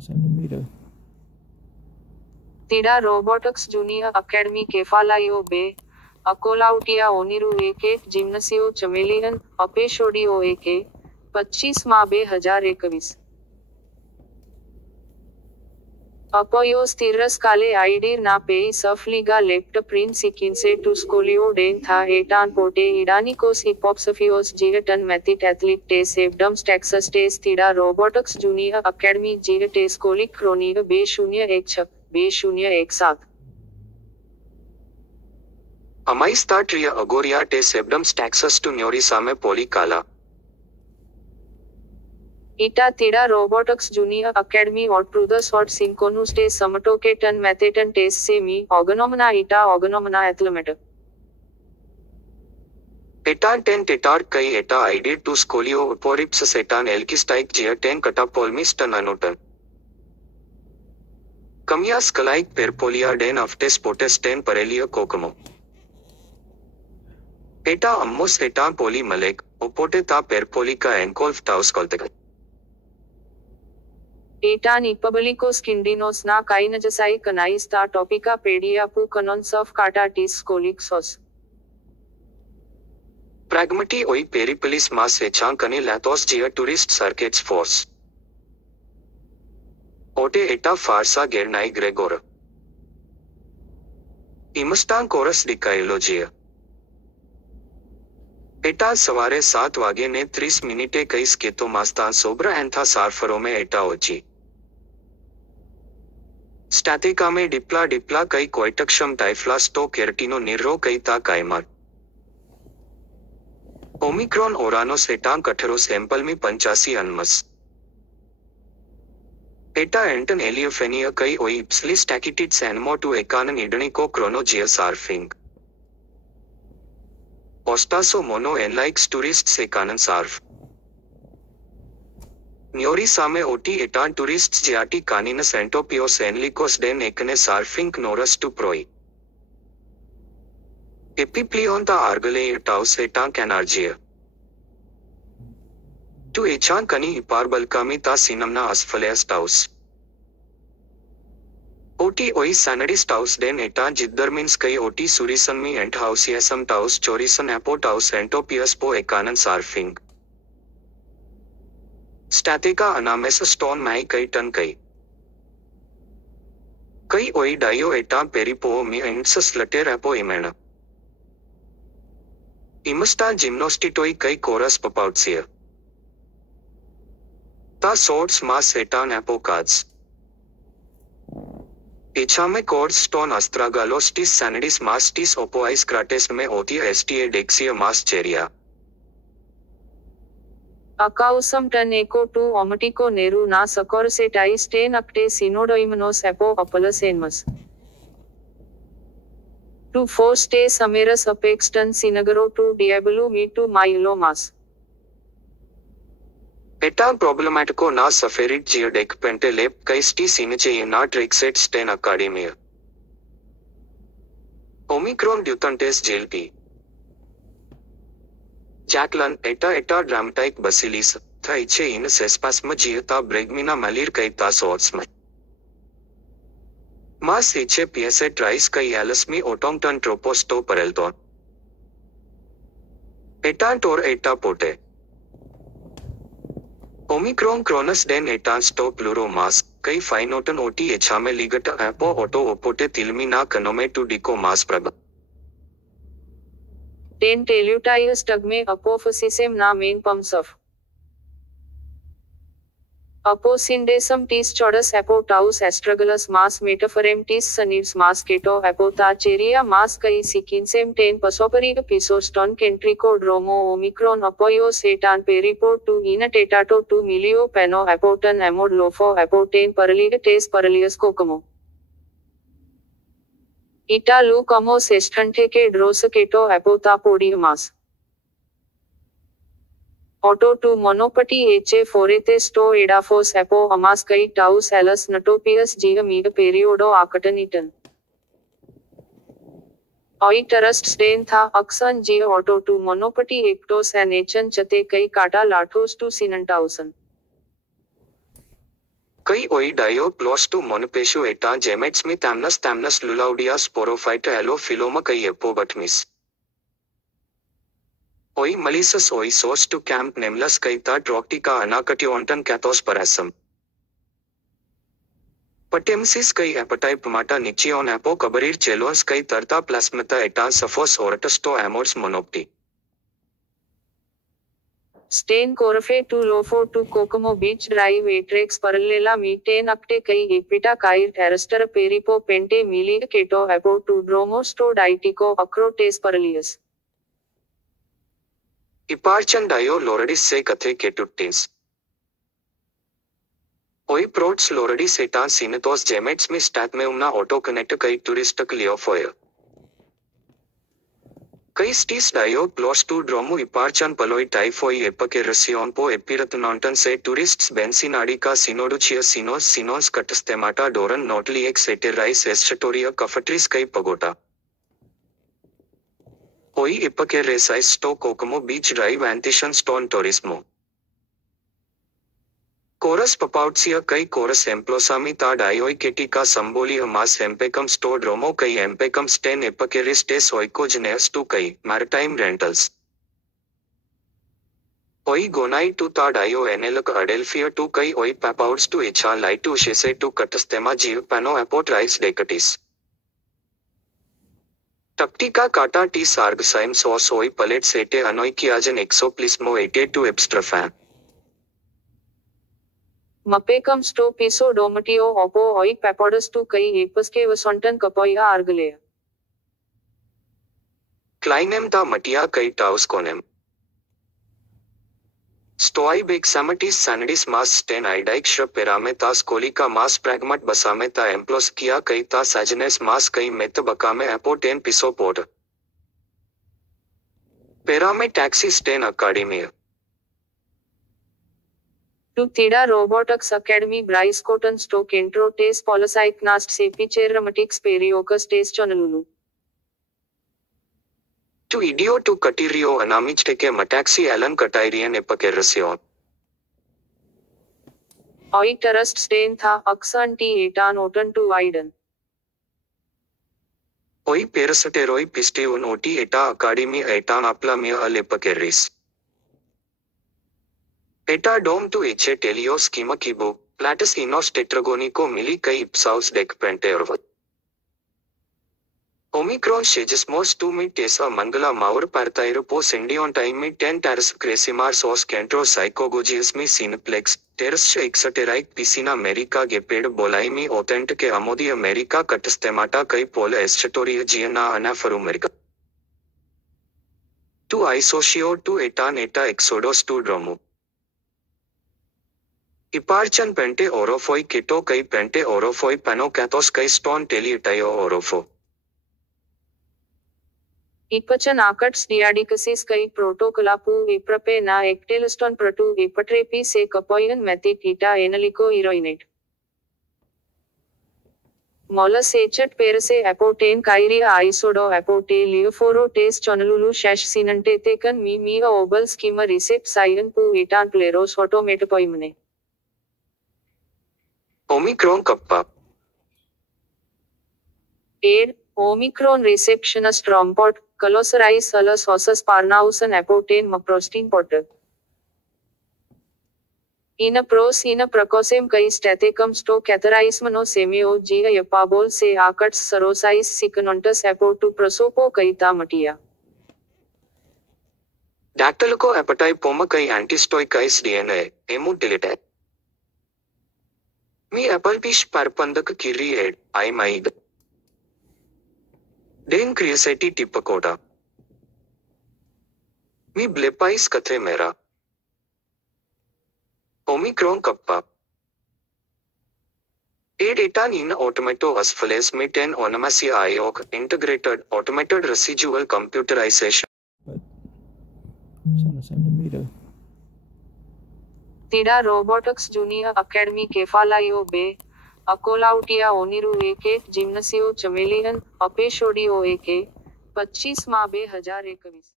centimeter. Tida Robotics Junior Academy Kefalayo Bay, Akolautia Oniru AK, Gymnasio Chameleon, Apeshodio AK, 25 માં 2021. Apoyos tiras kale aidir na pei safliga lept prince ikinse tu scolio den tha etan pote idanikos hypopsophios geatan methit athlete te sebdums texas tes tida robotics junior academy geate scolic chronic 2016 2017. Amaistartria agoria te sebdums taxus tu neuri same policala. Ita tida robotics junior academy or prudus or synchronous te samatoketan methetan tes semi organomena ita organomena athlemeter. Etan ten tetar kai eta idea to scolio uporips etan elkistaik gea ten catapolmistan anotan. Kamias kalaik perpolia den aftes potes ten parelia kokomo. Eta ammos etan poli malek, opote ta perpolica encolf taus koltegal. Etan ipabalicos kindinos na kainajasai kanais ta topica pedia pu canons of kata tis scolicos. Pragmati oi peripolis mas echankane lathos gea tourist circuits force. Ote eta farsa gernai gregor. Imustan chorus dicaelogia. एटा सवारे 7 वागे ने 30 मिनिटे कई स्केतो मास्तान सोब्रा एंथा सारफरो में एटा ओची स्टैटिका में डिप्ला कई कोइटक्षम टाइफ्लास्टो केरटिनो निरो कई ता काइमर ओमिक्रॉन ओरानोस एटां कठरो सैंपल में 85 अनमस एटा एंटन एलियोफेनिया कई ओई इप्सलिस टैकिटिड सैनमो to एकानन इडनिको क्रोनोजिया सार्फिंग Ostaso mono enlikes tourists se kanan sarf. Neori same oti etan tourists jeati kaninas entopios enlikos den ekane sarfing noras tu proi. Epiplion ta argale taus etan canargia. Tu echan kani iparbalkami ta sinamna asphaleas taus. Oti oi sanadis taus den etan jiddermins kai oti surisanmi enthausiasam taus chorisan apo taus entopias po ekanan sarfing. Statica anames stone mai kai tan kai. Kai oi dio etan peripo mi ensus later apo imena. Imustan gymnostitoi kai chorus papautsia. Ta swords mas etan apo cards. Echame cords stone astragalostis sanidis mastis opois crates me otia sta dexia mas cheria. Acausum tan eco tu omatico neru na sacorsetais ten acte sinodoimenos apo apollos enmus. Tu fos te sameras apexton sinagaro tu diabolo me tu myelomas. Etan problematico na saferit geodec pentelep kaisti siniche na trixets ten academia. Omicron dutantes gelpi. Jacqueline eta dramatic basilis, tha iche in sespasma geota bregmina malir kaita sortsma. Mas iche psa tris kai alasmi otongton troposto parelton. Etan tor eta pote. Omicron cronus den etan sto pluromas, kai finoton oti echame ligata apo auto opote tilmina kanome tu dico mas prag. Ten telutius tagme apophysisem na main pumps of. Aposindesum tis chodus apo taus astragalus mas metaphorem tis sanids mas keto apo ta cheria mas kai sikinsem ten pasoperiga pisoston kentrico dromo omicron apoios etan peripo tu ina tetato tu milio peno apotan amod lofo apoten paraliga tes paralius kokomo. Ita lu como sestante ke dros keto apota podiumas. Auto to monopati eche forete sto edafos apo amas kai taus alas natopius gia mega periodo akatanitan. Oi terrust stain tha aksan gia auto to monopati ectos anachan chate kai kata lathos to sinantausan. कई ओई डायो प्लॉस to मोनपेशु एटा जेमेट्स में तैमनस लुलाउडिया sporophyte एलोफिलोमा कई एपोबटमिस ओई मलिसस ओई सोस to camp नेमलस कई ता ड्रोक्टिका अनाकटियोंटन कैथोस्परासम पटेमसिस कई एपटाइप माटा निचियोन एपो कबरीर चेलोस कई तरता प्लास्मता एटा सफोस ओरटस्टो एमोर्स मोनोप्टी स्टेन कोरफे टू लोफो टू कोकोमो बीच ड्राइव एट्रेक्स परलेला मी 10 अक्टे कई एपिटा काइर एरस्टर पेरिपो पेंटे मिली केटो एपो टू ड्रोमोस्टो डाइटिको अक्रोटेस परलियस इपार्चन डायो लोरडिस से कथे केटुट्टिस ओई प्रोट्स लोरडिस एटा सिनेतोस जेमेट्स में स्टैट में उमना ऑटो कनेक्ट कई टूरिस्ट लियोफोय कई स्टीस डायो प्लॉस टू ड्रोमो इपार्चन पलोई टाइफोई एपकेरसियोन पो एपिरतनॉन्टन से टूरिस्ट्स बेंसिनाडी का सिनोडुचिया सिनोस कटस्तेमाटा डोरन नोटली एक्स एटेराइस एस्टोरिया कफट्रिस कई पगोटा ओई एपकेरेसाइस स्टो कोकोमो बीच ड्राइव एंटिशन स्टोन टोरिस्मो कोरस पपाउट्सिया कई कोरस एम्प्लोसामी ता डायोई केटिका संबोलिया मास एम्पेकम स्टो ड्रोमो कई एम्पेकम स्टेन एपकेरिस टेस ओइकोजनेस टू कई मैरिटाइम रेंटल्स ओई गोनाई टू ता डायो एनेलक अडेल्फिया टू कई ओई पैपाउट्स टू एचा लाइट टू शेसे टू कटस्तेमा जीव पैनो एपोट्राइस डेकटिस टक्टिका काटा टी सार्गसाइम सॉस ओई पलेट सेटे अनोइकियाजन एक्सोप्लिस्मो 82 एब्स्ट्रफैन मपेकम स्टो पिसो डोमटियो ओपो ओई पेपोडस टू कई एपस के वसंटन कपोया आर्गले क्लाइनेम ता मटिया कई टाउस्कोनेम स्टोआई बेक्सामटिस सैनिडिस मास स्टेन आइडाइक श्रप पेरामे ता स्कोलिका मास प्रैग्मट बसामे ता एम्प्लोस किया कई ता सैजनेस मास कई मेत बकामे एपोटेन पिसोपोड पेरामे टैक्सी स्टेन अकाडेमिया टू तीडा रोबोटिक्स अकेडमी ब्राइस कोटन स्टो केंट्रो टेस पॉलिसाइक्नास्ट सेपिचेरमटिक्स पेरियोकस टेस चोनलुलु टू इडियो टू कटिरियो अनामिच के मटैक्सी एलन कटाइरियन एपकेरसियोन ओई टरस्ट स्टेन था अक्सन टी एटान ओटन टू वाइडन ओई पेरसटेरोई पिस्टियोन ओटी एटा अकाडेमी एटान अपलामिया अलेपकेरिस एटा डोम टू एचे टेलियो स्कीमा कीबो प्लाटस इनोस टेट्रागोनिको मिली कई इप्साउस डेक पेंटेरव ओमिक्रॉन शेजिस्मोस टू मी टेसा मंगला माउर पारताइरुपो सिंडियोन टाइम में 10 टेरस क्रेसिमार सोस कैंट्रो साइकोगोजियस में सिनप्लेक्स टेरस एक्सटेराइक पिसिना अमेरिका गेपेड बोलाइमी ओटेंट के अमोदी अमेरिका कटस्तेमाटा कई पोल एस्टोरिया जियना अनाफर अमेरिका टू आइसोशियो टू एटा नेटा एक्सोडोस टू ड्रोमो इपार्चन पेंटे ओरोफोई किटो कई पेंटे ओरोफोई पेनोकैथोस कई स्टोन टेलिटायो ओरोफो इपचन आकट्स डियाडिकसिस कई प्रोटोकलापू इप्रपे ना एक्टेलस्टोन प्रटू इपट्रेपी से कपोयन मेथिक ईटा एनलिको इरोइनेट मोलस एचट पेरसे एपोटेन काइरिया आइसोडो एपोटे लियोफोरो टेस चोनलुलु शैश सिनंटे तेकन मी ओबल स्कीमा रिसेप साइन पू इटान प्लेरोस ऑटोमेटोपोइमने ओमिक्रॉन कप्पा एड ओमिक्रॉन रिसेप्शनस्ट रोम्पोट कलोसराइस अलस ओसस पार्नाउसन एपोटेन मप्रोस्टीन पोटर इन प्रकोसेम कई स्टेथेकम स्टो कैथराइस्मनो सेमियो जी यपाबोल से आकट्स सरोसाइस सिकनोंटस एपोटू प्रसोपो कई ता मटिया डैक्टलको एपटाइपोमा कई एंटीस्टोइकाइस डीएनए एमु डिलीटे मी एपलपिश परपंदक किरी एड आई माइड डेन क्रियसेटी टिपकोटा मी ब्लेपाइस कथे मेरा ओमिक्रॉन कप्पा एडेटान इन ऑटोमेटो असफलेस में 10 ओनमसी आयोग इंटीग्रेटेड ऑटोमेटेड रेसिजुअल कंप्यूटराइजेशन तीडा रोबोटिक्स जूनियर अकेडमी केफालायो बे अकोलाउटिया ओनिरू एकेट जिम्नसियो चमेलियन अपेशोडियो एके 25 माह 2021